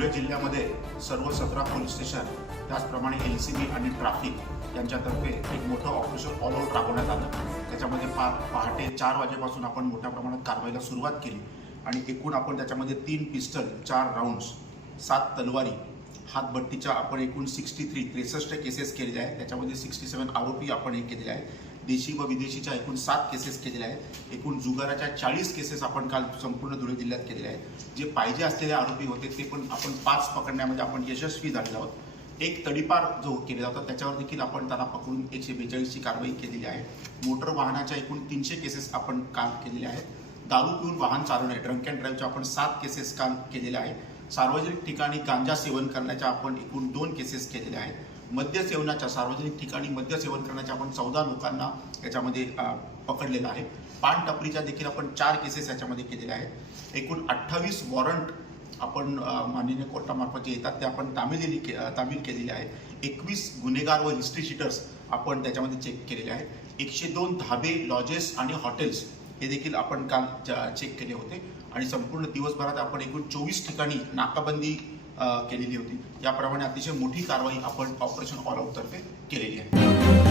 धुळे जिल्ह्यामध्ये सर्व सतरा पोलीस स्टेशन त्याचप्रमाणे एल सी बी आणि ट्रॅफिक यांच्यातर्फे एक मोठं ऑपरेशन ऑल आऊट राबवण्यात आलं. त्याच्यामध्ये पा पहाटे चार वाजेपासून आपण मोठ्या प्रमाणात कारवाईला सुरुवात केली. आणि एकूण आपण त्याच्यामध्ये तीन पिस्टल चार राऊंड्स सात तलवारी हातभट्टीच्या आपण एकूण सिक्स्टी थ्री त्रेसष्ट केसेस केलेल्या आहेत. त्याच्यामध्ये सिक्स्टी सेवन आरोपी आपण हे केलेले आहेत. देशी व विदेशीच्या एकूण सात केसेस केलेल्या आहेत. एकूण जुगाराच्या चाळीस केसेस आपण काल संपूर्ण धुळे जिल्ह्यात केलेल्या आहेत. जे पाहिजे असलेले आरोपी होते ते पण आपण पाच पकडण्यामध्ये आपण यशस्वी झालेलो आहोत. एक तडीपार जो केलेला होता त्याच्यावर देखील आपण त्याला पकडून एकशे बेचाळीसची कारवाई केलेली आहे. मोटर वाहनाच्या एकूण तीनशे केसेस आपण काल केलेल्या आहेत. दारू पिऊन वाहन चालवणे ड्रंक अँड ड्राईव्हच्या आपण सात केसेस काल केलेल्या आहेत. सार्वजनिक ठिकाणी गांजा सेवन करण्याच्या आपण एकूण दोन केसेस केलेल्या आहेत. मद्यसेवनाच्या सार्वजनिक ठिकाणी मद्यसेवन करण्याच्या आपण चौदा लोकांना याच्यामध्ये पकडलेलं आहे. पान टपरीच्या देखील आपण चार केसेस याच्यामध्ये केलेल्या आहेत. एकूण अठ्ठावीस वॉरंट आपण माननीय कोर्टामार्फत जे येतात. ते आपण तामिल के तामील केलेले आहे. एकवीस गुन्हेगार व हिस्ट्री शीटर्स आपण त्याच्यामध्ये चेक केलेले आहेत एकशे दोन धाबे लॉजेस आणि हॉटेल्स हे देखील आपण काल च- चेक केले होते. आणि संपूर्ण दिवसभरात आपण एकूण चोवीस ठिकाणी नाकाबंदी केलेली होती. याप्रमाणे अतिशय मोठी कारवाई आपण ऑपरेशन ऑल आउट तर्फे केलेली आहे.